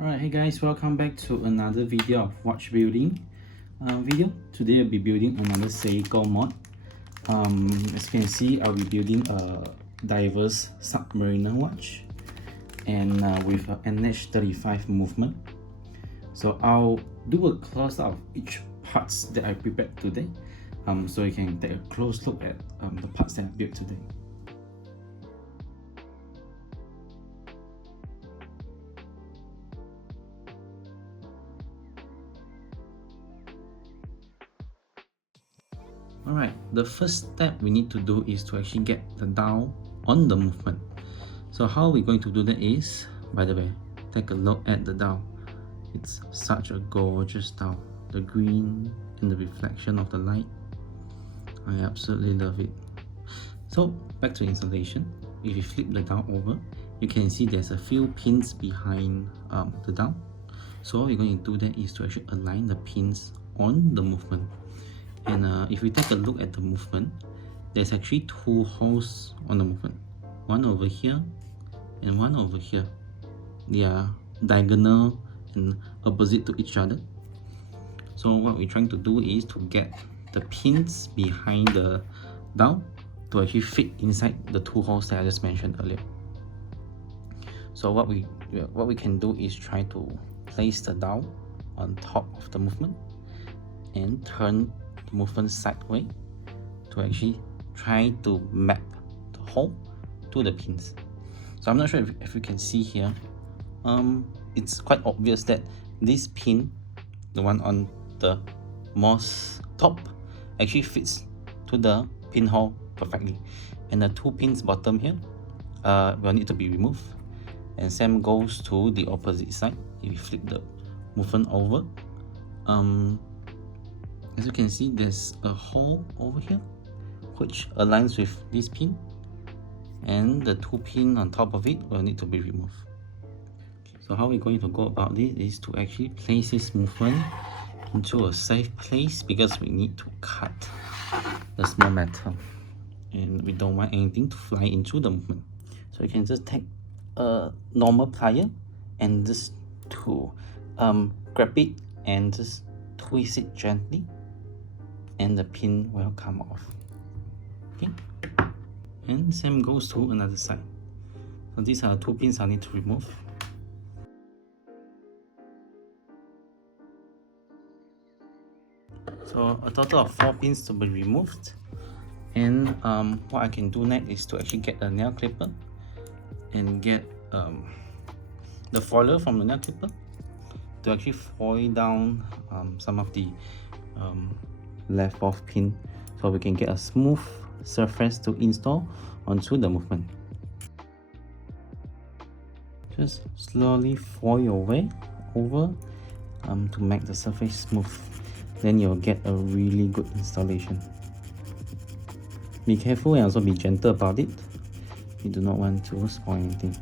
Alright, hey guys, welcome back to another video of watch building video. Today I'll be building another Seiko mod. As you can see, I'll be building a diverse Submariner watch and with an NH35 movement. So I'll do a close up of each parts that I prepared today, so you can take a close look at the parts that I built today. Alright, the first step we need to do is to actually get the dial on the movement. So how we're going to do that is, by the way, take a look at the dial. It's such a gorgeous dial. The green and the reflection of the light. I absolutely love it. So back to installation. If you flip the dial over, you can see there's a few pins behind the dial. So what we're going to do that is to actually align the pins on the movement. And if we take a look at the movement, there's actually two holes on the movement. One over here and one over here. They are diagonal and opposite to each other. So what we're trying to do is to get the pins behind the dial to actually fit inside the two holes that I just mentioned earlier. So what we can do is try to place the dial on top of the movement and turn the movement sideways to actually try to map the hole to the pins. So I'm not sure if you can see here, it's quite obvious that this pin, the one on the most top, actually fits to the pinhole perfectly, and the two pins bottom here will need to be removed, and same goes to the opposite side. If you flip the movement over, as you can see, there's a hole over here which aligns with this pin, and the two pins on top of it will need to be removed. So how we're going to go about this is to actually place this movement into a safe place, because we need to cut the small metal and we don't want anything to fly into the movement. So you can just take a normal plier and just to grab it and just twist it gently, and the pin will come off. Okay, and same goes to another side. So these are two pins I need to remove. So a total of 4 pins to be removed, and what I can do next is to actually get a nail clipper and get the foiler from the nail clipper to actually foil down some of the left off pin, so we can get a smooth surface to install onto the movement. Just slowly foil your way over to make the surface smooth. Then you'll get a really good installation. Be careful and also be gentle about it. You do not want to spoil anything.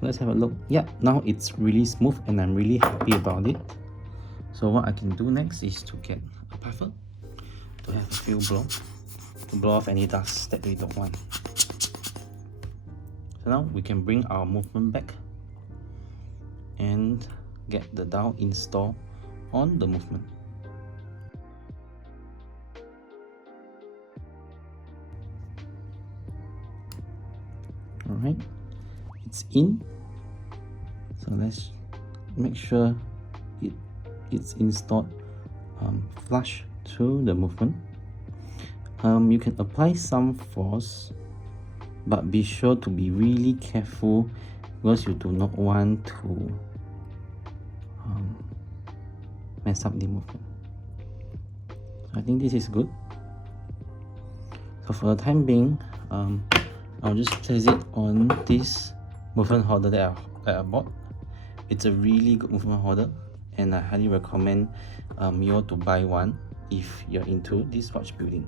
Let's have a look. Yeah, now it's really smooth and I'm really happy about it. So what I can do next is to get a puffer to have a few blow to blow off any dust that we don't want. So now we can bring our movement back and get the dial installed on the movement. Alright, it's in. So let's make sure it's installed flush to the movement. You can apply some force, but be sure to be really careful, because you do not want to mess up the movement. So I think this is good. So for the time being, I'll just place it on this movement holder that I bought. It's a really good movement holder, and I highly recommend you all to buy one if you're into this watch building.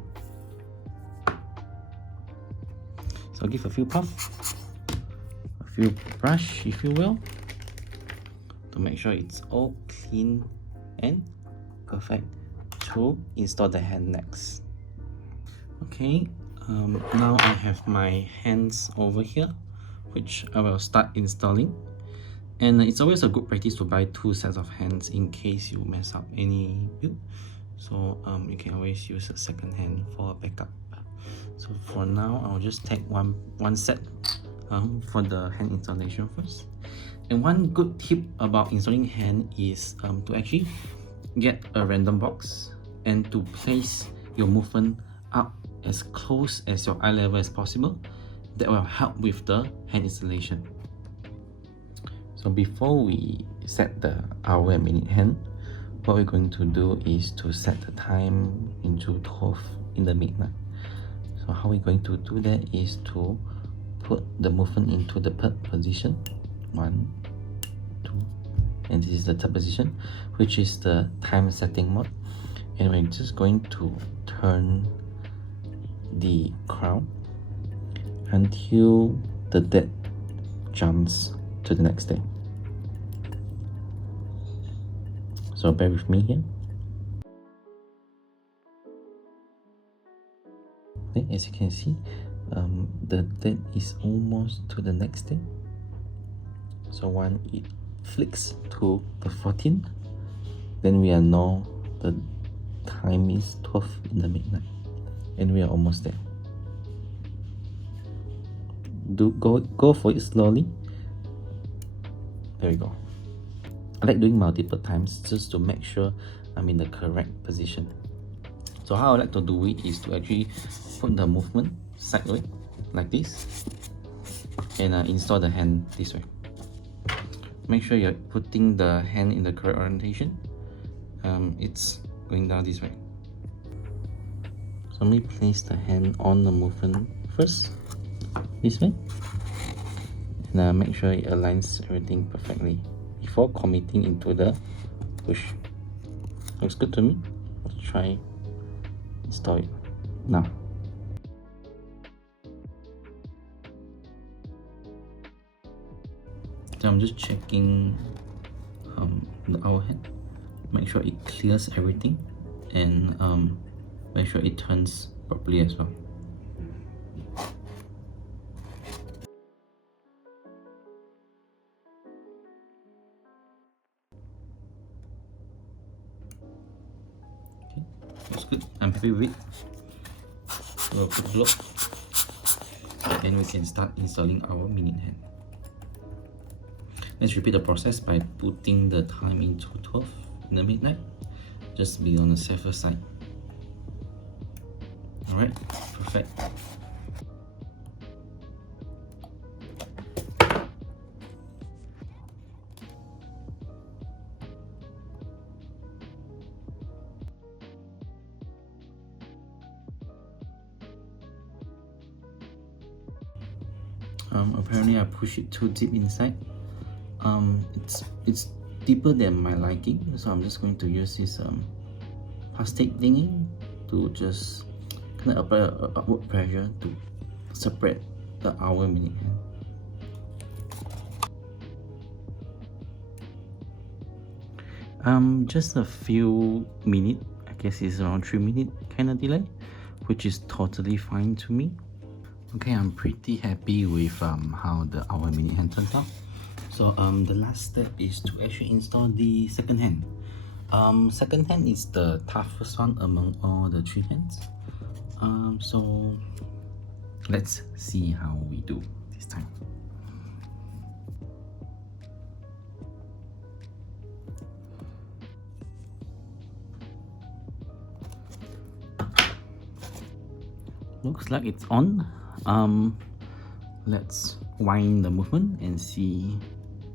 So give a few puff, a few brush if you will, to make sure it's all clean and perfect to install the hand next. Okay, now I have my hands over here which I will start installing. And it's always a good practice to buy 2 sets of hands in case you mess up any build. So you can always use a second hand for a backup. So for now, I'll just take one set for the hand installation first. And one good tip about installing hand is to actually get a random box and to place your movement up as close as your eye level as possible. That will help with the hand installation. So before we set the hour and minute hand, what we're going to do is to set the time into 12 in the midnight. So how we're going to do that is to put the movement into the third position. 1, 2, and this is the third position, which is the time setting mode. And we're just going to turn the crown until the dead jumps to the next day. So bear with me here. Okay, as you can see, the dead is almost to the next day. So when it flicks to the 14th, then we are now the time is 12 in the midnight, and we are almost there. Go for it slowly. There we go. I like doing multiple times just to make sure I'm in the correct position. So how I like to do it is to actually put the movement sideways like this and install the hand this way. Make sure you're putting the hand in the correct orientation. It's going down this way. So let me place the hand on the movement first, this way, and make sure it aligns everything perfectly before committing into the push. Looks good to me. Let's try install it now. So I'm just checking the hour hand, make sure it clears everything, and make sure it turns properly as well. Okay, looks good. I'm happy with it. We'll put the globe, and we can start installing our minute hand. Let's repeat the process by putting the time into 12 in the midnight. Just be on the safer side. Alright, perfect. Apparently I push it too deep inside. It's deeper than my liking, so I'm just going to use this plastic thingy to just kind of apply upward pressure to separate the hour minute hand. Just a few minutes, I guess it's around 3 minutes kind of delay, which is totally fine to me. Okay, I'm pretty happy with how the hour minute hand turned out. So the last step is to actually install the second hand. Second hand is the toughest one among all the 3 hands. So let's see how we do this time. Looks like it's on. Let's wind the movement and see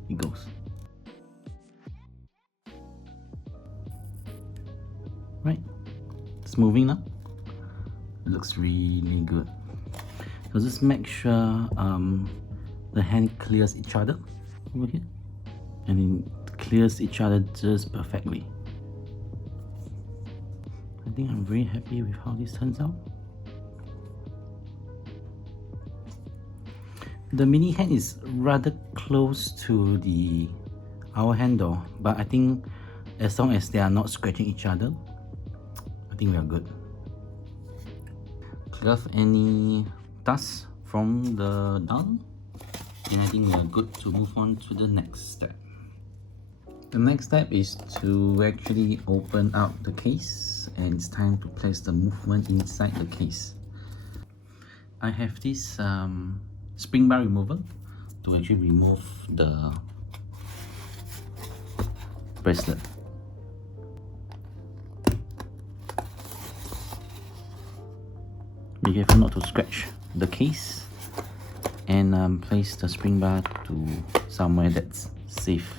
it goes. Right, it's moving now. It looks really good. So just make sure the hand clears each other over here, and it clears each other just perfectly. I think I'm very happy with how this turns out. The mini hand is rather close to the hour handle, but I think as long as they are not scratching each other, I think we are good. Clear off any dust from the down. And I think we are good to move on to the next step. The next step is to actually open up the case, and it's time to place the movement inside the case. I have this spring bar remover to actually remove the bracelet. Be careful not to scratch the case, and place the spring bar to somewhere that's safe.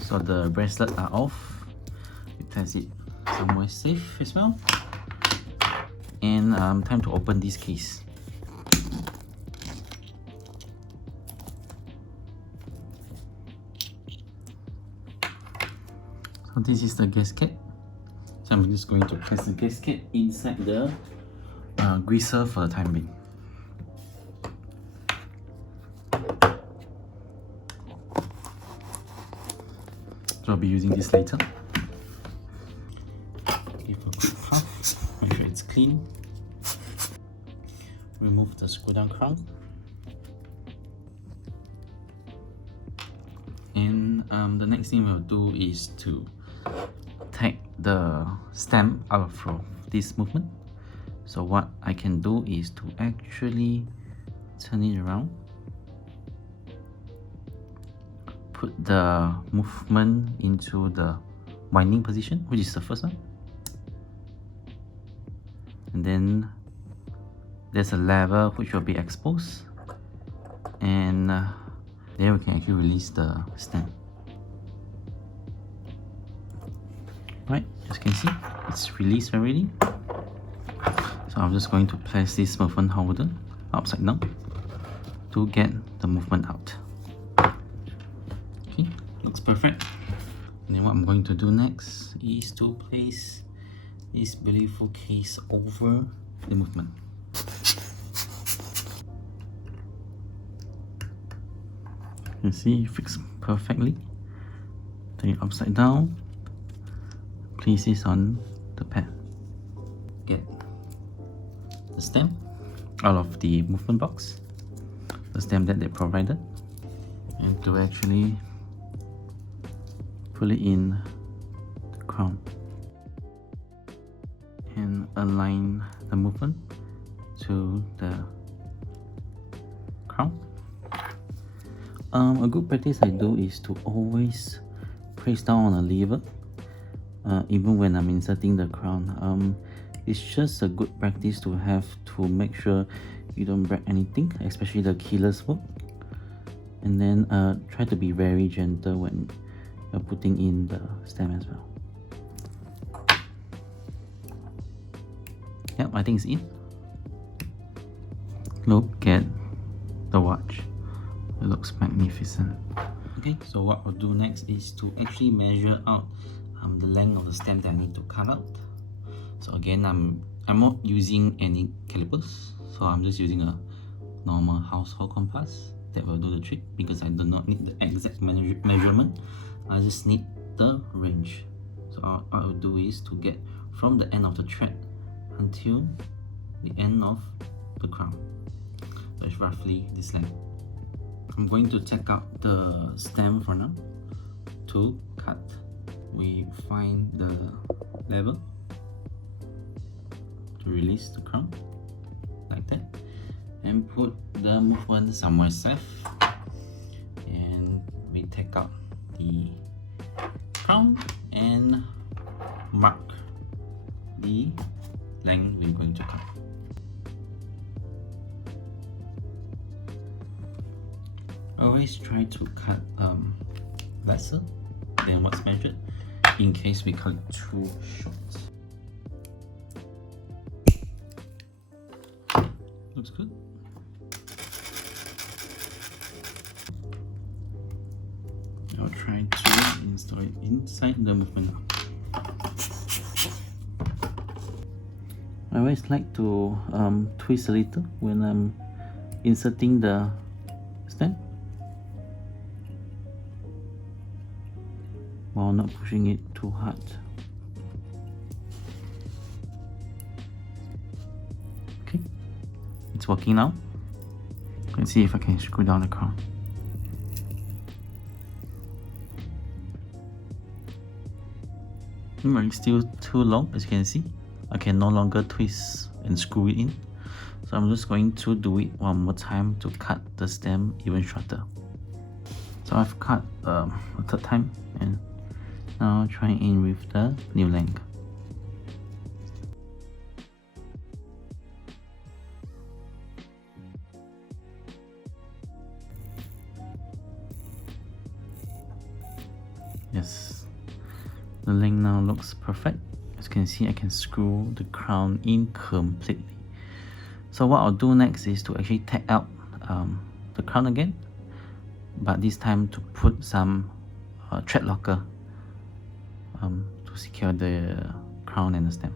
So the bracelet are off. You test it somewhere safe as well. And time to open this case. So this is the gasket. So I'm just going to place the gasket inside the greaser for the time being. So I'll be using this later. Give a quick puff, make sure it's clean. Remove the screw down crown. And the next thing we'll do is to take the stem out of this movement. So what I can do is to actually turn it around. Put the movement into the winding position, which is the first one. And then there's a lever which will be exposed. And there we can actually release the stem. Right, as you can see, it's released already. So I'm just going to place this movement holder upside down to get the movement out. Okay, looks perfect. And then what I'm going to do next is to place this beautiful case over the movement. You see, it fits perfectly. Turn it upside down. Place this on the pad. Get the stem out of the movement box, the stem that they provided, and to actually pull it in the crown and align the movement to the crown. A good practice I do is to always press down on a lever even when I'm inserting the crown. It's just a good practice to have to make sure you don't break anything, especially the keyless work. And then try to be very gentle when you're putting in the stem as well. Yep, I think it's in. Look at the watch. It looks magnificent. Okay, so what I'll do next is to actually measure out the length of the stem that I need to cut out. So again, I'm not using any calipers, so I'm just using a normal household compass that will do the trick, because I do not need the exact measurement. I just need the range. So what I'll do is to get from the end of the thread until the end of the crown. So it's roughly this length. I'm going to take out the stem for now. To cut, we find the lever to release the crown like that, and put the movement somewhere safe, and we take out the crown and mark the length we're going to cut. Always try to cut lesser than what's measured, in case we cut too short. Looks good. I'll try to install it inside the movement. I always like to twist a little when I'm inserting the stem, while not pushing it too hard. Okay, it's working now. Let's see if I can screw down the crown. It's still too long, as you can see. I can no longer twist and screw it in. So I'm just going to do it one more time to cut the stem even shorter. So I've cut a third time, and now trying in with the new length. Yes, the length now looks perfect. As you can see, I can screw the crown in completely. So what I'll do next is to actually tag out the crown again, but this time to put some thread locker to secure the crown and the stem.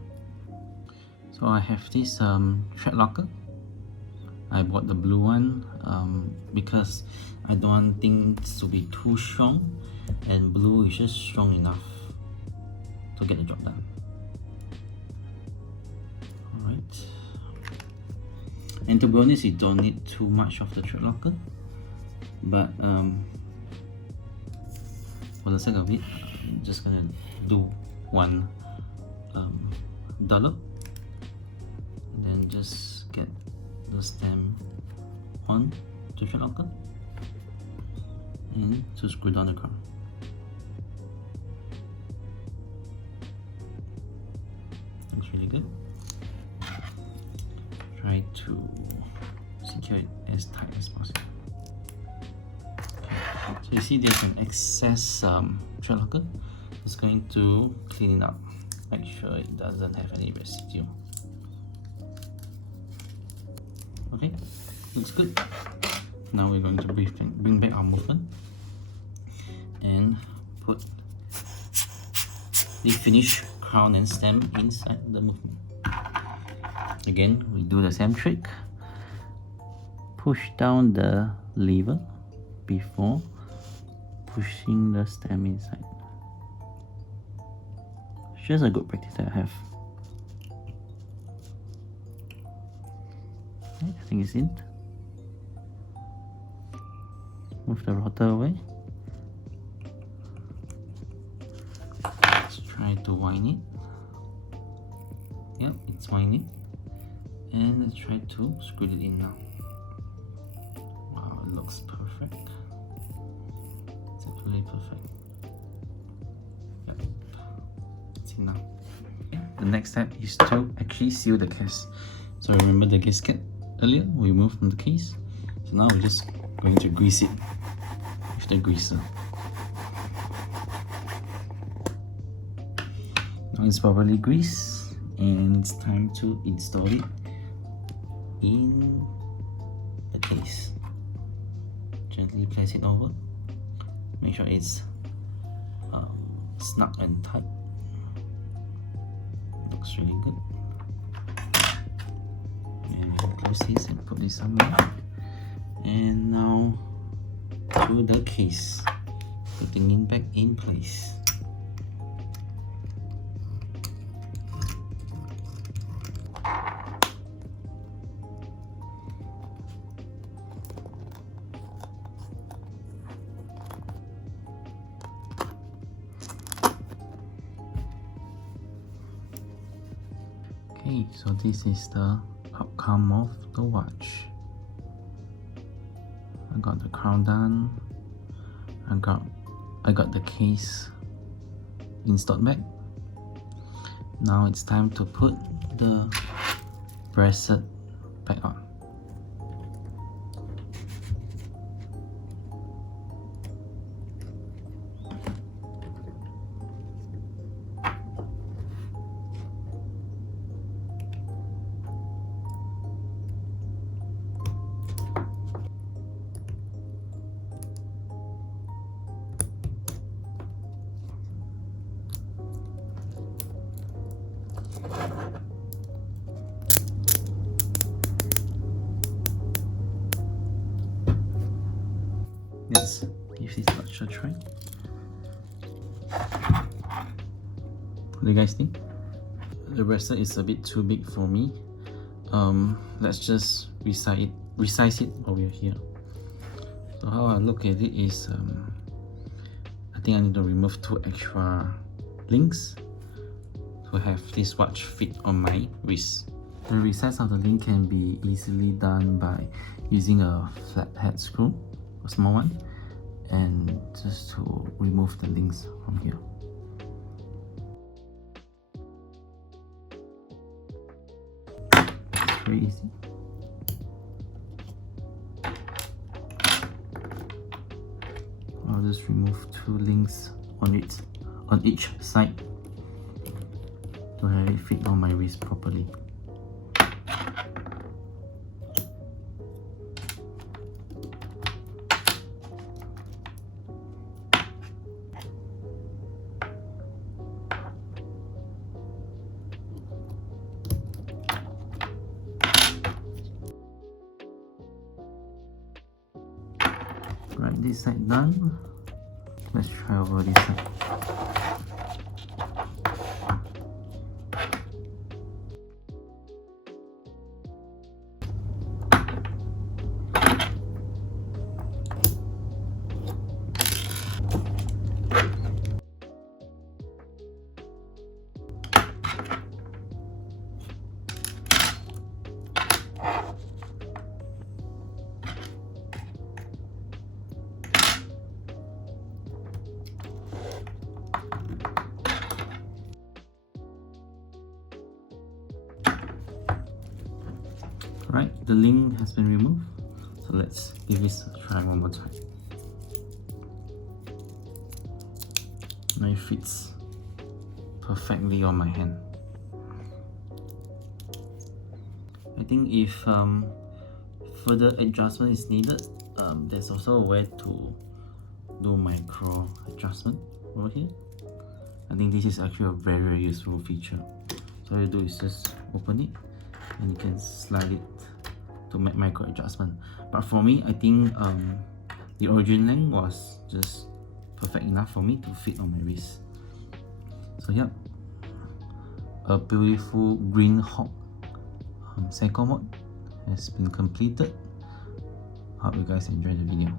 So I have this thread locker. I bought the blue one because I don't want things to be too strong, and blue is just strong enough to get the job done. Alright. And to be honest, you don't need too much of the thread locker, but for the sake of it, I'm just gonna do one dollop, and then just get the stem on the thread locker and to screw down the crown. Looks really good. Try to secure it as tight as possible. Okay. So you see there's an excess thread locker. Just going to clean it up. Make sure it doesn't have any residue. Okay, looks good. Now we're going to bring back our movement and put the finished crown and stem inside the movement. Again, we do the same trick. Push down the lever before pushing the stem inside. It's just a good practice that I have. Okay, I think it's in. Move the rotor away. Let's try to wind it. Yep, it's winding. And let's try to screw it in now. Wow, it looks perfect. It's absolutely perfect. Yep, it's in now. Okay. The next step is to actually seal the case. So remember the gasket earlier we removed from the case? So now we're just going to grease it with the greaser. Now it's properly greased, and it's time to install it in the case. Gently place it over. Make sure it's snug and tight. Looks really good. And close this and put this somewhere. And now to the case, putting it back in place. Okay, so this is the outcome of the watch. I got the crown done. I got the case installed back. Now it's time to put the bracelet back on. Let's give this watch a try. What do you guys think? The bracelet is a bit too big for me, let's just resize it while we're here. So how I look at it is, I think I need to remove 2 extra links to have this watch fit on my wrist. The resize of the link can be easily done by using a flat head screw, a small one, and just to remove the links from here. It's very easy. I'll just remove 2 links on each side to have it fit on my wrist properly. Right, this side done. Let's try over this side. Right, the link has been removed, so let's give this a try one more time. Now it fits perfectly on my hand. I think if further adjustment is needed, there's also a way to do micro adjustment over here. I think this is actually a very useful feature. So all you do is just open it and you can slide it to make micro adjustment. But for me, I think the origin length was just perfect enough for me to fit on my wrist. So yeah, a beautiful Green Hulk Seiko Mod has been completed. Hope you guys enjoyed the video.